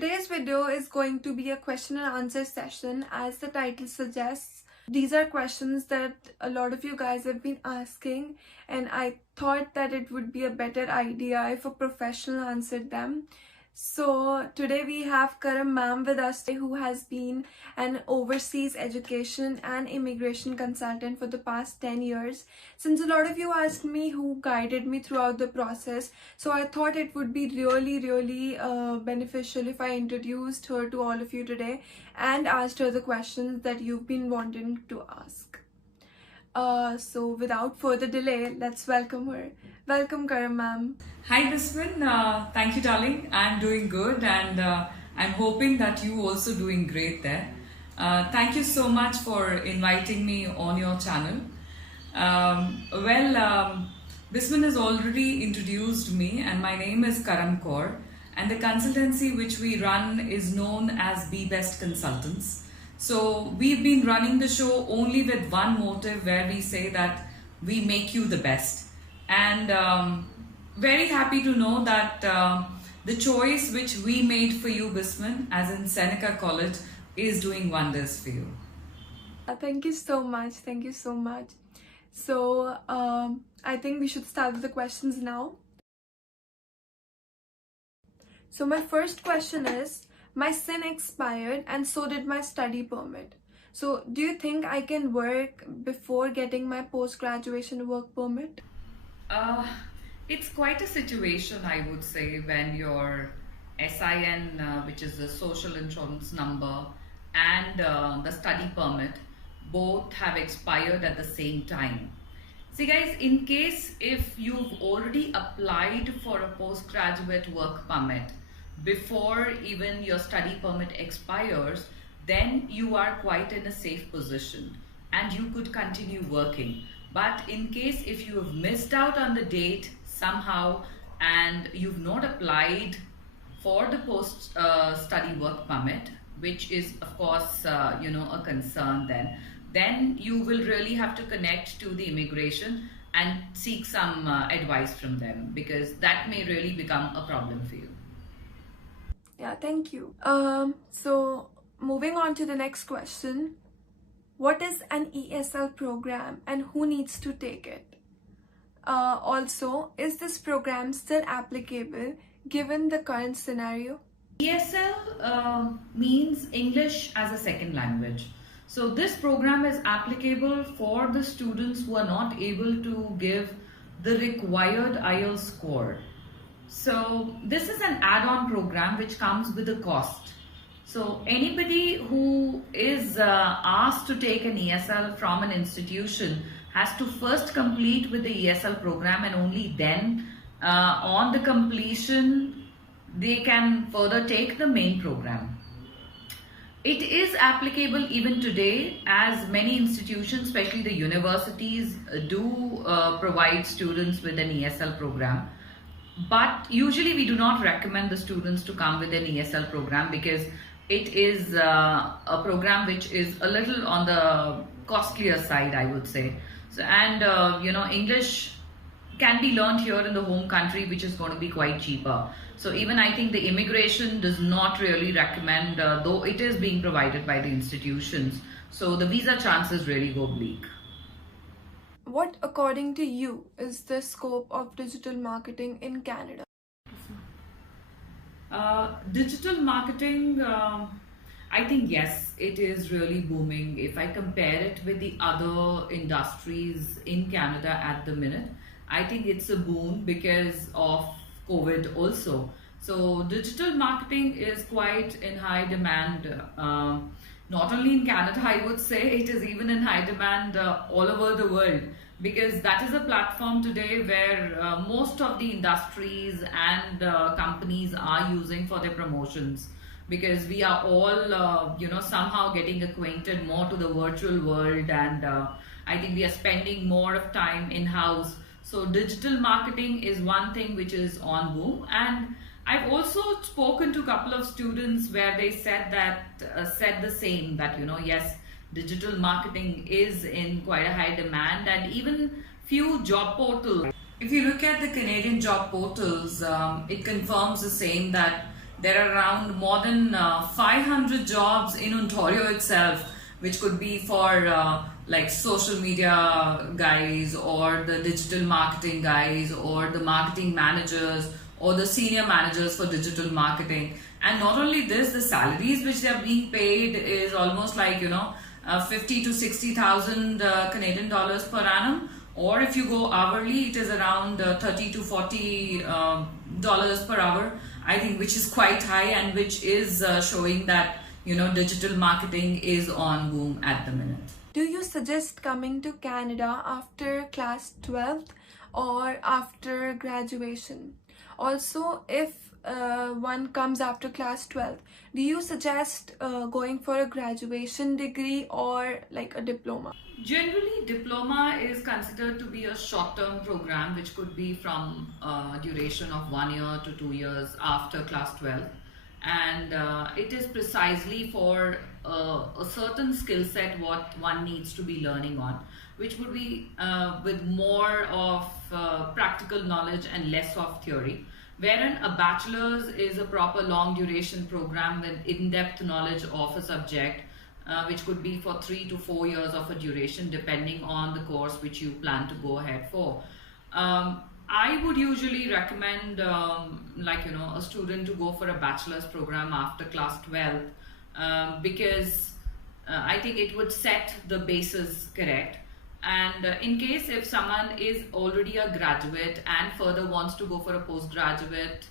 today's video is going to be a question and answer session, as the title suggests. These are questions that a lot of you guys have been asking, and I thought that it would be a better idea if a professional answered them. So today we have KARAM ma'am with us, who has been an overseas education and immigration consultant for the past 10 years. Since a lot of you asked me who guided me throughout the process, so I thought it would be really beneficial if I introduced her to all of you today and asked her the questions that you've been wanting to ask. So without further delay, let's welcome her. Welcome, KARAM ma'am. Hi Bisman, thank you darling. I'm doing good, and I'm hoping that you also doing great there. Thank you so much for inviting me on your channel. Bisman has already introduced me, and my name is KARAM KAUR, and the consultancy which we run is known as Be Best Consultants. So we've been running the show only with one motive, where we say that we make you the best. And very happy to know that the choice which we made for you, Bisman, as in Seneca College, is doing wonders for you. Thank you so much. Thank you so much. So I think we should start with the questions now. So my first question is, my SIN expired and so did my study permit. So do you think I can work before getting my post-graduation work permit? It's quite a situation, I would say, when your SIN, which is the social insurance number, and the study permit both have expired at the same time. See guys, in case if you've already applied for a postgraduate work permit before even your study permit expires, then you are quite in a safe position and you could continue working. But in case if you have missed out on the date somehow and you've not applied for the post study work permit, which is of course a concern, then you will really have to connect to the immigration and seek some advice from them, because that may really become a problem for you. Yeah, thank you. So moving on to the next question. What is an ESL program and who needs to take it? Also, is this program still applicable given the current scenario? ESL means English as a second language. So this program is applicable for the students who are not able to give the required IELTS score. So this is an add-on program which comes with a cost. So anybody who is asked to take an ESL from an institution has to first complete with the ESL program, and only then on the completion they can further take the main program. It is applicable even today, as many institutions, especially the universities, do provide students with an ESL program. But usually we do not recommend the students to come with an ESL program, because it is a program which is a little on the costlier side, I would say. So, and English can be learned here in the home country, which is going to be quite cheaper. So even I think the immigration does not really recommend, though it is being provided by the institutions. So the visa chances really go bleak. What, according to you, is the scope of digital marketing in Canada? Digital marketing, I think yes, it is really booming. If I compare it with the other industries in Canada at the minute, I think it's a boom because of COVID also. So digital marketing is quite in high demand, not only in Canada, I would say it is even in high demand all over the world, because that is a platform today where most of the industries and companies are using for their promotions, because we are all somehow getting acquainted more to the virtual world, and I think we are spending more of time in-house. So digital marketing is one thing which is on boom. And I've also spoken to a couple of students where they said the same, that yes, digital marketing is in quite a high demand, and even few job portals. If you look at the Canadian job portals, it confirms the same, that There are around more than 500 jobs in Ontario itself, which could be for like social media guys, or the digital marketing guys, or the marketing managers, or the senior managers for digital marketing. And not only this, the salaries which they are being paid is almost like, 50 to 60,000 Canadian dollars per annum. Or if you go hourly, it is around 30 to 40 dollars per hour, I think, which is quite high, and which is showing that, digital marketing is on boom at the minute. Do you suggest coming to Canada after class 12th or after graduation? Also, if one comes after class 12th, do you suggest going for a graduation degree or like a diploma? Generally, diploma is considered to be a short-term program, which could be from a duration of 1 year to 2 years after class 12. And it is precisely for a certain skill set what one needs to be learning on, which would be with more of practical knowledge and less of theory. Wherein a bachelor's is a proper long duration program with in-depth knowledge of a subject, which could be for 3 to 4 years of a duration, depending on the course which you plan to go ahead for. I would usually recommend a student to go for a bachelor's program after class 12, because I think it would set the basis correct. And in case if someone is already a graduate and further wants to go for a postgraduate,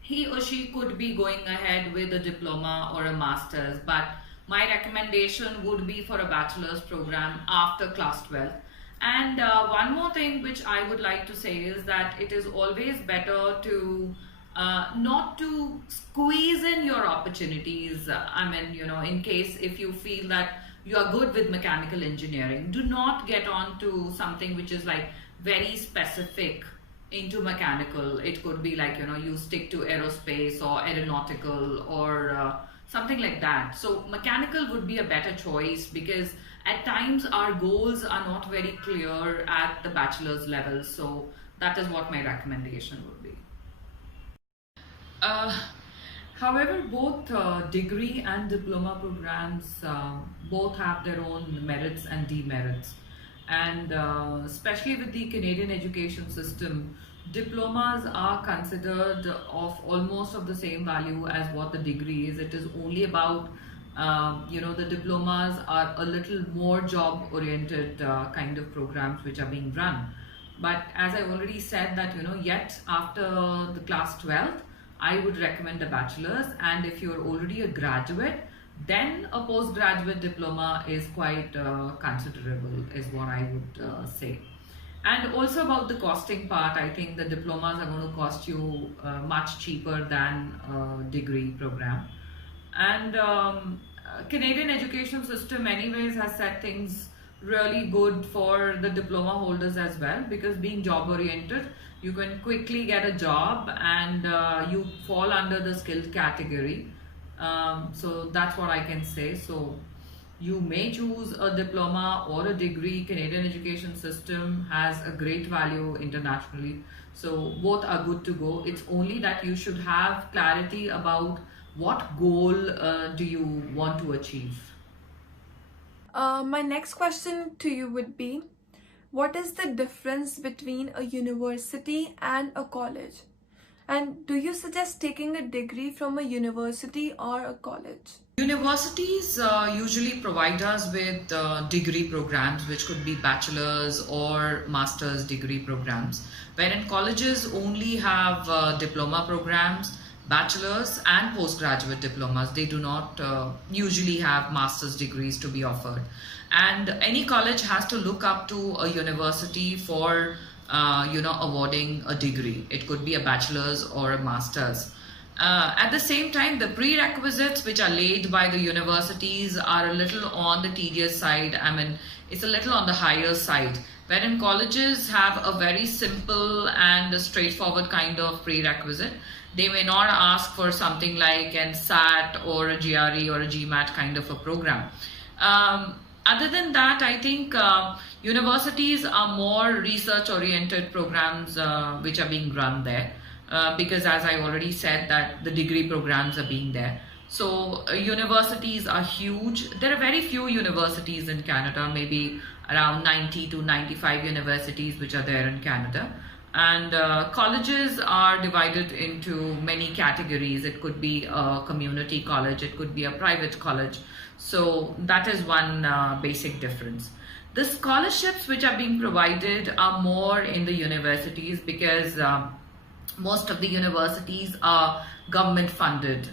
he or she could be going ahead with a diploma or a master's. But my recommendation would be for a bachelor's program after class 12. And one more thing which I would like to say is that it is always better to not to squeeze in your opportunities. In case if you feel that you are good with mechanical engineering, do not get on to something which is like very specific into mechanical. It could be like, you stick to aerospace or aeronautical or something like that. So mechanical would be a better choice, because at times our goals are not very clear at the bachelor's level. So that is what my recommendation would be. However, both degree and diploma programs both have their own merits and demerits. And especially with the Canadian education system, diplomas are considered of almost of the same value as what the degree is. It is only about, the diplomas are a little more job oriented kind of programs which are being run. But as I already said that, yet after the class 12th, I would recommend a bachelor's, and if you're already a graduate, then a postgraduate diploma is quite considerable, is what I would say. And also about the costing part, I think the diplomas are going to cost you much cheaper than a degree program. And Canadian education system anyways has set things really good for the diploma holders as well, because being job oriented, you can quickly get a job and you fall under the skilled category. So that's what I can say. So you may choose a diploma or a degree. Canadian education system has a great value internationally. So both are good to go. It's only that you should have clarity about what goal do you want to achieve. My next question to you would be, what is the difference between a university and a college? And do you suggest taking a degree from a university or a college? Universities usually provide us with degree programs, which could be bachelor's or master's degree programs, wherein colleges only have diploma programs, bachelor's and postgraduate diplomas. They do not usually have master's degrees to be offered. And any college has to look up to a university for awarding a degree. It could be a bachelor's or a master's. At the same time, the prerequisites which are laid by the universities are a little on the tedious side. It's a little on the higher side, wherein colleges have a very simple and a straightforward kind of prerequisite. They may not ask for something like an SAT or a GRE or a GMAT kind of a program. Other than that, I think universities are more research-oriented programs which are being run there. because as I already said that the degree programs are being there. So universities are huge. There are very few universities in Canada, maybe around 90 to 95 universities which are there in Canada. And colleges are divided into many categories. It could be a community college, it could be a private college. So that is one basic difference. The scholarships which are being provided are more in the universities because most of the universities are government funded,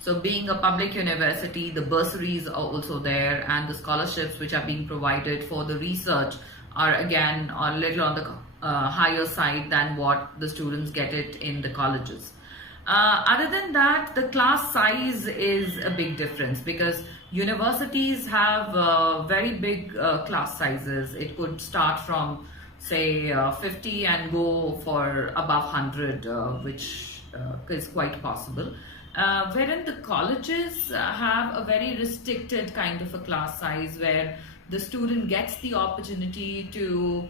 so being a public university, the bursaries are also there, and the scholarships which are being provided for the research are again a little on the higher side than what the students get it in the colleges. Other than that, the class size is a big difference because universities have very big class sizes. It could start from say 50 and go for above 100, which is quite possible. Wherein the colleges have a very restricted kind of a class size where the student gets the opportunity to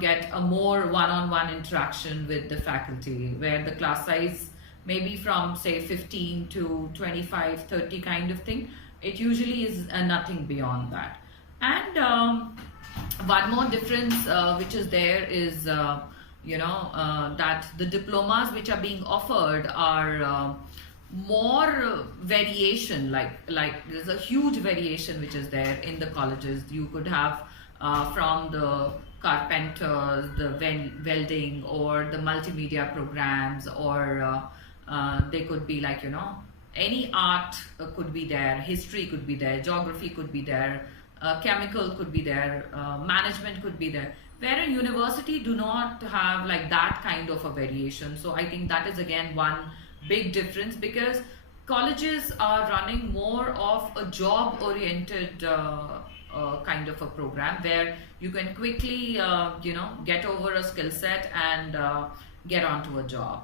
get a more one-on-one interaction with the faculty, where the class size maybe from say 15 to 25, 30 kind of thing. It usually is nothing beyond that. And one more difference which is there is that the diplomas which are being offered are more variation, like there's a huge variation which is there in the colleges. You could have from the carpenters, the welding, or the multimedia programs, or they could be like any art could be there, history could be there, geography could be there, chemical could be there, management could be there, where a university do not have like that kind of a variation. So I think that is again one big difference, because colleges are running more of a job oriented kind of a program where you can quickly get over a skill set and get onto a job.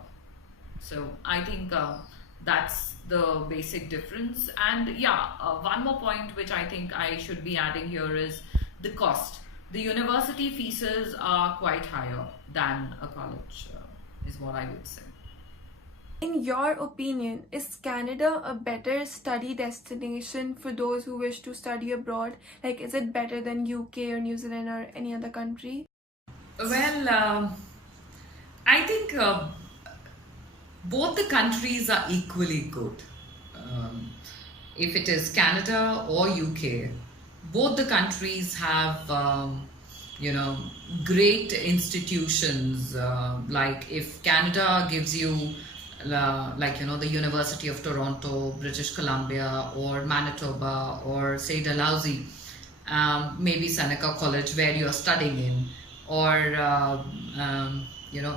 So I think that's the basic difference. And yeah, one more point which I think I should be adding here is the cost. The university fees are quite higher than a college, is what I would say. In your opinion, is Canada a better study destination for those who wish to study abroad? Like, is it better than UK or New Zealand or any other country? Well, I think both the countries are equally good. If it is Canada or UK, both the countries have, great institutions. Like if Canada gives you, the University of Toronto, British Columbia, or Manitoba, or say Dalhousie, maybe Seneca College where you are studying in, or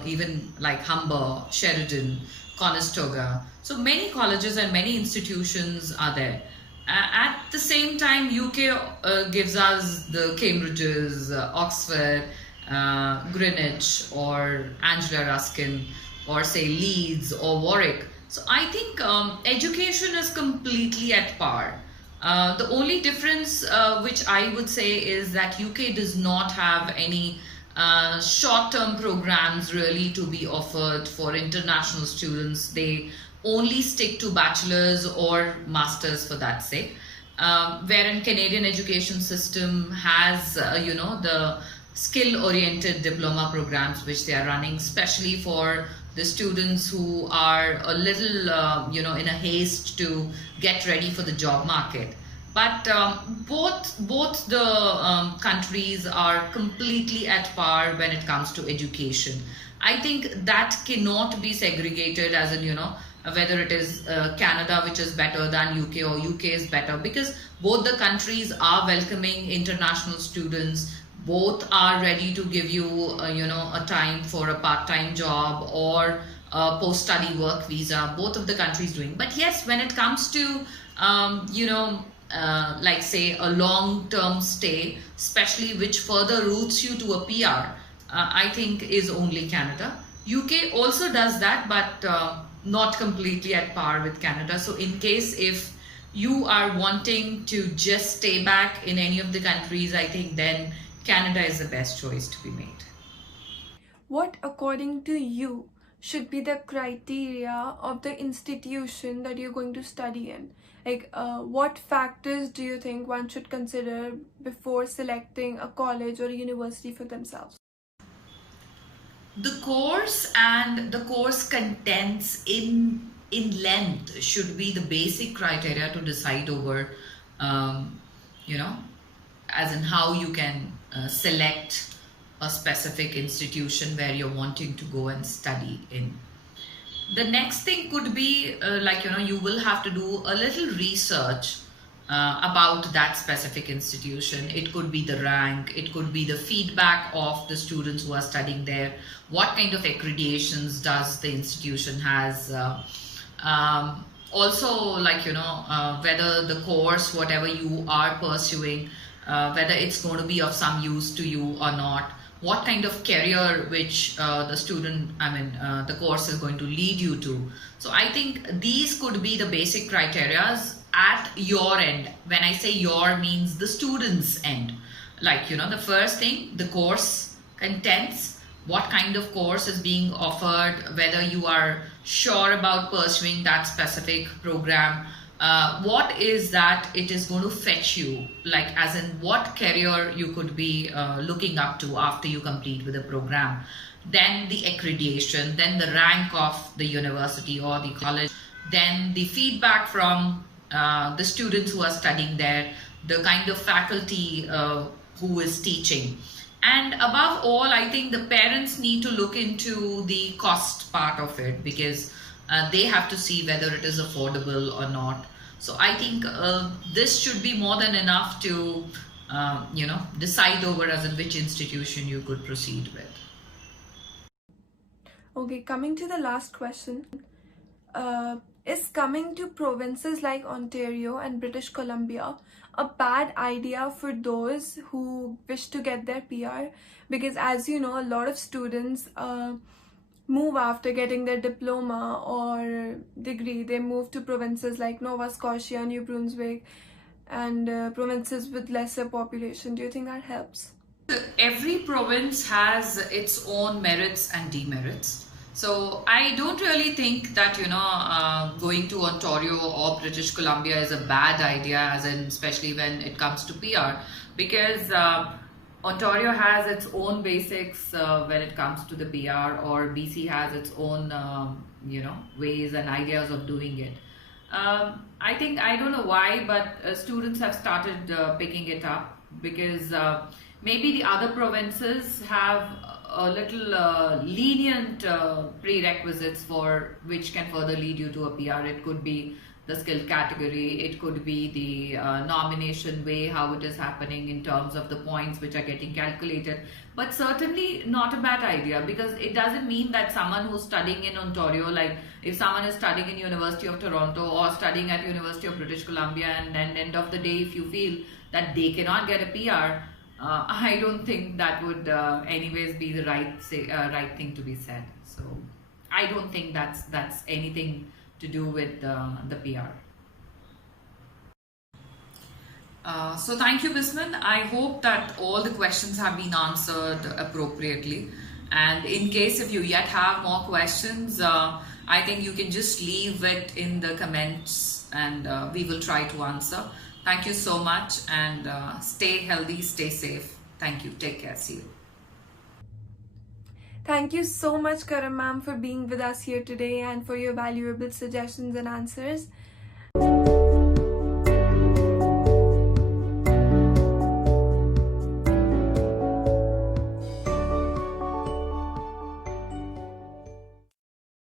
even like Humber, Sheridan, Conestoga. So many colleges and many institutions are there. At the same time, UK gives us the Cambridges, Oxford, Greenwich, or Angela Ruskin, or say Leeds or Warwick. So I think education is completely at par. The only difference which I would say is that UK does not have any short-term programs really to be offered for international students. They only stick to bachelors or masters for that sake. Wherein Canadian education system has, the skill-oriented diploma programs which they are running, especially for the students who are a little, in a haste to get ready for the job market. But both the countries are completely at par when it comes to education. I think that cannot be segregated as in, whether it is Canada which is better than UK or UK is better, because both the countries are welcoming international students. Both are ready to give you, a time for a part-time job or a post-study work visa. Both of the countries doing. But yes, when it comes to, like say a long-term stay, especially which further routes you to a PR, I think is only Canada. UK also does that, but not completely at par with Canada. So in case if you are wanting to just stay back in any of the countries, I think then Canada is the best choice to be made. What, according to you, should be the criteria of the institution that you're going to study in? Like, what factors do you think one should consider before selecting a college or a university for themselves? The course and the course contents in length should be the basic criteria to decide over, um, you know, as in how you can select a specific institution where you're wanting to go and study in. The next thing could be you will have to do a little research about that specific institution. It could be the rank, it could be the feedback of the students who are studying there, what kind of accreditations does the institution has, also whether the course whatever you are pursuing, whether it's going to be of some use to you or not, what kind of career which the course is going to lead you to. So I think these could be the basic criterias at your end. When I say your, means the student's end. The first thing, the course contents, what kind of course is being offered, whether you are sure about pursuing that specific program, what is that it is going to fetch you, like as in what career you could be looking up to after you complete with the program. Then the accreditation, then the rank of the university or the college, then the feedback from the students who are studying there, the kind of faculty who is teaching. And above all, I think the parents need to look into the cost part of it, because they have to see whether it is affordable or not. So I think this should be more than enough to decide over as in which institution you could proceed with. Okay, coming to the last question. Is coming to provinces like Ontario and British Columbia a bad idea for those who wish to get their PR? Because as you know, a lot of students move after getting their diploma or degree. They move to provinces like Nova Scotia, New Brunswick, and provinces with lesser population. Do you think that helps? Every province has its own merits and demerits. So I don't really think that going to Ontario or British Columbia is a bad idea, as in especially when it comes to PR, because Ontario has its own basics when it comes to the PR, or BC has its own ways and ideas of doing it. I think, I don't know why, but students have started picking it up, because maybe the other provinces have a little lenient prerequisites for which can further lead you to a PR. It could be the skill category, it could be the nomination way, how it is happening in terms of the points which are getting calculated. But certainly not a bad idea, because it doesn't mean that someone who's studying in Ontario, like if someone is studying in University of Toronto or studying at University of British Columbia, and then end of the day if you feel that they cannot get a PR, I don't think that would anyways be the right thing to be said. So I don't think that's anything to do with the PR. So thank you, Bisman. I hope that all the questions have been answered appropriately. And in case if you yet have more questions, I think you can just leave it in the comments, and we will try to answer. Thank you so much, and stay healthy, stay safe. Thank you. Take care. See you. Thank you so much, KARAM ma'am, for being with us here today and for your valuable suggestions and answers.